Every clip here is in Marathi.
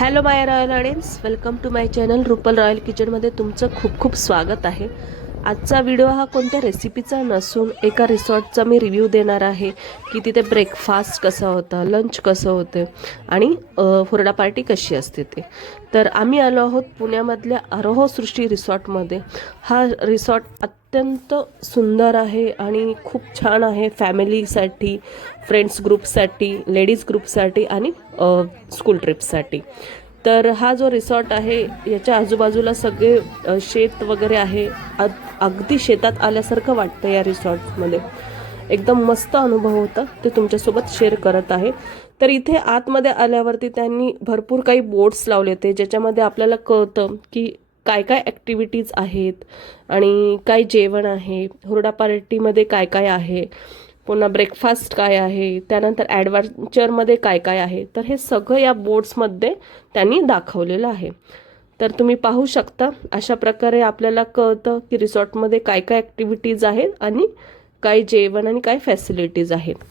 Hello my royal audience, welcome to my channel Rupal royal किचनमध्ये तुमचं खूप खूप स्वागत आहे. आजचा व्हिडिओ हा कोणत्या रेसिपीचा नसून एका रिसॉर्टचा मी रिव्ह्यू देणार आहे की तिथे ब्रेकफास्ट कसा होता, लंच कसं होतं आणि हुरडा पार्टी कशी असते ते. तर आम्ही आलो आहोत पुण्यामधल्या आरोह सृष्टी रिसॉर्टमध्ये. हा रिसॉर्ट अत्यंत सुंदर आहे आणि खूप छान आहे फॅमिलीसाठी, फ्रेंड्स ग्रुपसाठी, लेडीज ग्रुपसाठी आणि स्कूल ट्रिपसाठी. तर हा जो रिसॉर्ट आहे याच्या आजूबाजूला सगळे शेत वगैरे आहे. अगदी शेतात आल्यासारखं वाटतं या रिसॉर्टमध्ये. एकदम मस्त अनुभव होता, ते तुमच्यासोबत शेअर करत आहे. तर इथे आतमध्ये आल्यावरती त्यांनी भरपूर काही बोर्ड्स लावले होते ज्याच्यामध्ये आपल्याला कळतं की काय काय ॲक्टिव्हिटीज आहेत आणि काय जेवण आहे, हुरडा पार्टीमध्ये काय काय आहे, पुन्हा ब्रेकफास्ट काय आहे, त्यानंतर ॲडव्हेंचरमध्ये काय काय आहे. तर हे सगळं या बोर्ड्समध्ये त्यांनी दाखवलेलं आहे. तर तुम्ही पाहू शकता, अशा प्रकारे आपल्याला कळतं की रिसॉर्टमध्ये काय काय ॲक्टिव्हिटीज आहेत आणि काय जेवण आणि काय फॅसिलिटीज आहेत.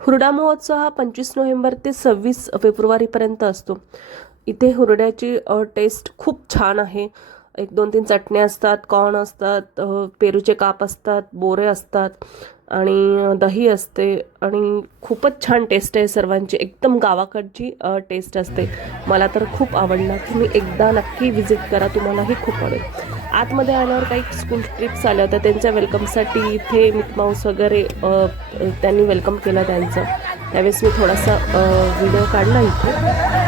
हुरडा महोत्सव हा 25 नोव्हेंबर ते 26 फेब्रुवारीपर्यंत असतो. इथे हुरड्याची टेस्ट खूप छान आहे. 1-2-3 चटण्या असतात, कॉर्न असतात, पेरूचे काप असतात, बोरे असतात आणि दही असते आणि खूपच छान टेस्ट आहे सर्वांची. एकदम गावाकडची टेस्ट असते. मला तर खूप आवडला. तुम्ही एकदा नक्की व्हिजिट करा, तुम्हालाही खूप आवडेल. आतमध्ये आल्यावर काही स्कूल ट्रिप्स आल्या होत्या, त्यांच्या वेलकमसाठी इथे मिकी माऊस वगैरे त्यांनी वेलकम केलं त्यांचं. त्यावेळेस मी थोडासा व्हिडिओ काढला इथे.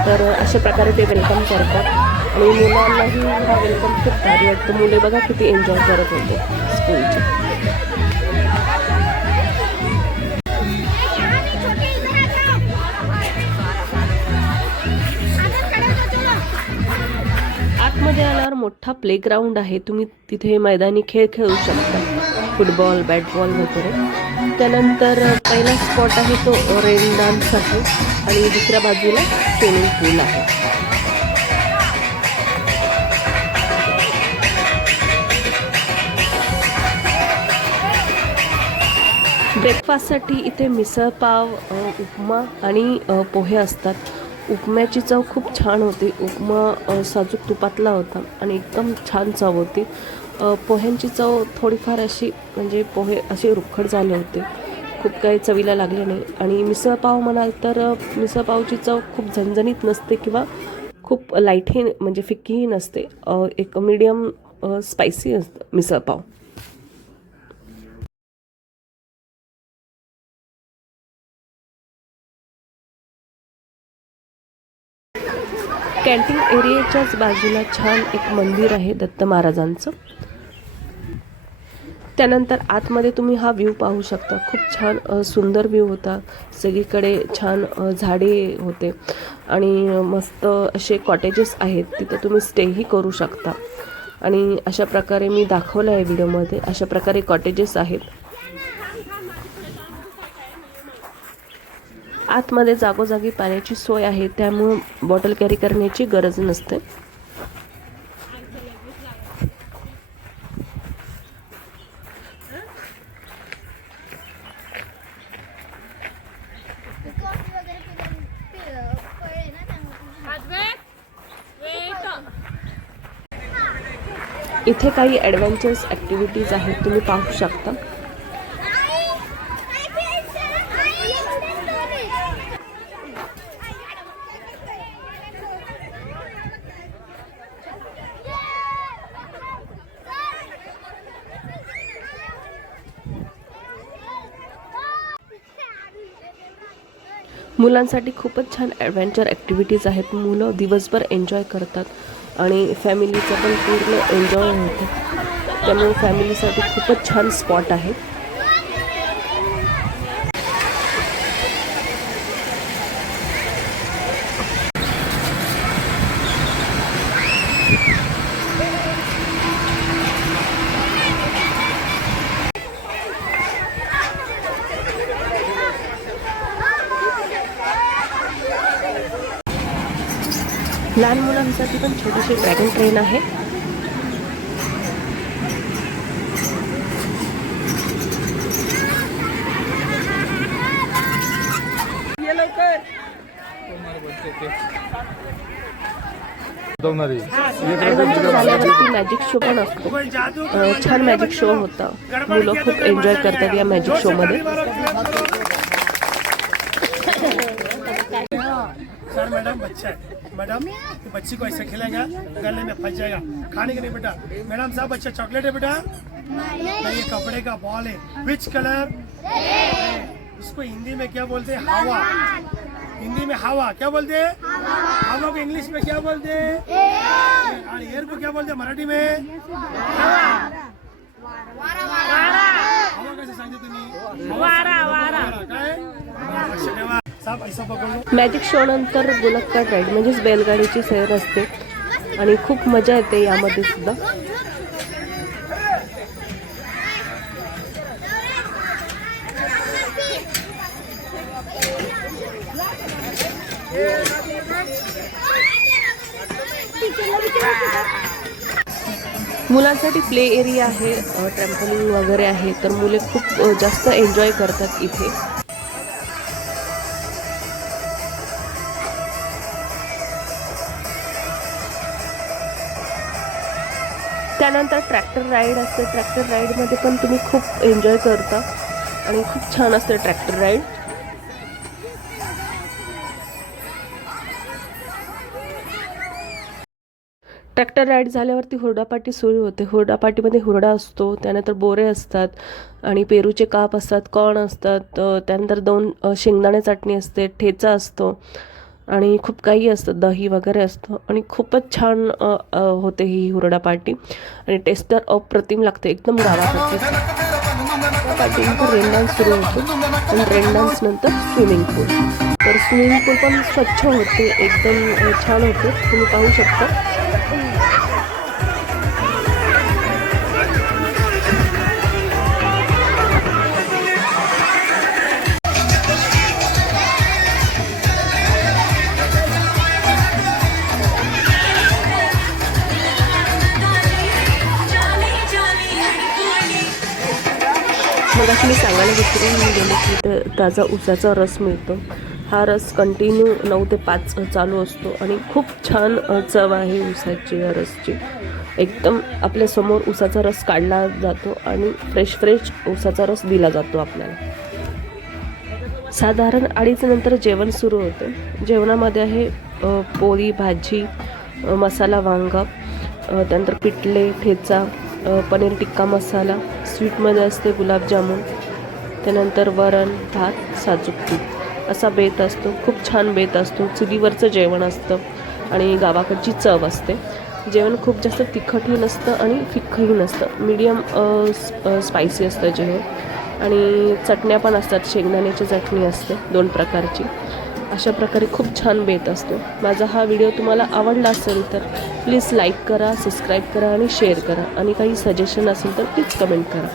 तर अशा प्रकारे ते वेलकम करतात आणि मुलांनाही हा वेलकम खूप भारी वाटतं. मुले बघा किती एन्जॉय करत होते स्कूलचे. आतमध्ये आल्यावर मोठा प्लेग्राऊंड आहे. तुम्ही तिथे मैदानी खेळ खेळू शकता, फुटबॉल, बॅटबॉल वगैरे. त्यानंतर पहिला स्पॉट आहे तो रेन डान्स आहे आणि दुसऱ्या बाजूला स्विमिंग पूल आहे. ब्रेकफास्टसाठी इथे मिसळपाव, उपमा आणि पोहे असतात. उपम्याची चव खूप छान होती. उपमा साजूक तुपातला होता आणि एकदम छान चव होती. पोह्यांची चव थोडीफार अशी, म्हणजे पोहे असे रुखड झाले होते, खूप काही चवीला लागले नाही. आणि मिसळपाव म्हणाल तर मिसळपावची चव खूप झणझणीत नसते किंवा खूप लाईटही, म्हणजे फिक्कीही नसते. एक मीडियम स्पायसी असतं मिसळपाव. कॅन्टीन एरियाच्याच बाजूला छान एक मंदिर आहे दत्त महाराजांचं. त्यानंतर आतमध्ये तुम्ही हा व्ह्यू पाहू शकता. खूप छान सुंदर व्ह्यू होता. सगळीकडे छान झाडे होते आणि मस्त असे कॉटेजेस आहेत, तिथं तुम्ही स्टेही करू शकता. आणि अशा प्रकारे मी दाखवलं आहे व्हिडिओमध्ये, अशा प्रकारे कॉटेजेस आहेत. आतमध्ये जागोजागी पाण्याची सोय आहे, त्यामुळं बॉटल कॅरी करण्याची गरज नसते. इथे काही ॲडव्हेंचर्स ॲक्टिव्हिटीज आहेत, तुम्ही पाहू शकता. मुलांसाठी खूपच छान ॲडव्हेंचर ॲक्टिव्हिटीज आहेत. मुलं दिवसभर एन्जॉय करतात आणि फॅमिलीचं पण पूर्ण एन्जॉय होतं. त्यामुळे फॅमिलीसाठी खूपच छान स्पॉट आहे. लहान मुलांसाठी पण छोटीशी ड्रॅगन ट्रेन आहे. आणि नंतर झाल्यावरती मॅजिक शो पण असतो. छान मॅजिक शो होता. मुलं खूप एन्जॉय करतात या मॅजिक शो मध्ये. सर मैडम बच्चा है मैडम, बच्ची को ऐसे खिलाएगा गले में फंस जाएगा, खाने के नहीं बेटा। मैडम साहब बच्चा चॉकलेट है बेटा? नहीं, ये कपड़े का बॉल है। Which colour? इसको हिंदी में क्या बोलते हैं? हवा। हिंदी में हवा क्या बोलते हैं? हवा को इंग्लिश में क्या बोलते हैं? और एयर को क्या बोलते हैं मराठी में? हवा कैसे सांगते तुम्ही? वारा वारा काय? साहब ऐसा पकडलो. मॅजिक शो नंतर बुलक्कड राईड म्हणजेच बैलगाडीची सैर असते आणि खूप मजा येते यामध्ये सुद्धा. मुलांसाठी प्ले एरिया आहे, ट्रॅम्पोलिन वगैरे आहे, तर मुले खूप जास्त एन्जॉय करतात इथे. त्यानंतर ट्रॅक्टर राईड असते. ट्रॅक्टर राईडमध्ये पण तुम्ही खूप एन्जॉय करता आणि खूप छान असते ट्रॅक्टर राईड. ट्रॅक्टर राईड झाल्यावरती हुरडापाटी सुरू होते. हुरडापाटीमध्ये हुरडा असतो, त्यानंतर बोरे असतात आणि पेरूचे काप असतात, कॉर्न असतात, त्यानंतर 2 शेंगदाणे चटणी असते, ठेचा असतो आणि खूप काही असतं, दही वगैरे असतं आणि खूपच छान होते ही हुरडा पार्टी आणि टेस्टर अप्रतिम लागते, एकदम गावाकडची. पार्टीनंतर रेन डान्स सुरू होतो आणि रेन डान्स नंतर स्विमिंग पूल. तर स्विमिंग पूल पण स्वच्छ होते, एकदम छान होते, तुम्ही पाहू शकता. मग मी सांगायला विसरून गेले की इथं ताजा ऊसाचा रस मिळतो. हा रस कंटिन्यू 9 ते 5 चालू असतो आणि खूप छान चव आहे ऊसाची या रसची. एकदम आपल्यासमोर ऊसाचा रस काढला जातो आणि फ्रेश ऊसाचा रस दिला जातो आपल्याला. साधारण 2:30 नंतर जेवण सुरू होते. जेवणामध्ये आहे पोळी, भाजी, मसाला वांगा, त्यानंतर पिठले, ठेचा, पनीर टिक्का मसाला, स्वीटमध्ये असते गुलाबजामुन, त्यानंतर वरण, भात, साजूक तूप असा बेत असतो. खूप छान बेत असतो. चुलीवरचं जेवण असतं आणि गावाकडची चव असते. जेवण खूप जास्त तिखटही नसतं आणि फिक्कही नसतं, मीडियम स्पायसी असतं जेवण आणि चटण्या पण असतात. शेंगदाण्याची चटणी असते 2 प्रकारची. अशा प्रकारे खूप छान बेत असतो. माझा हा व्हिडिओ तुम्हाला आवडला असेल तर प्लीज लाईक करा, सबस्क्राईब करा आणि शेअर करा आणि काही सजेशन असेल तर प्लीज कमेंट करा.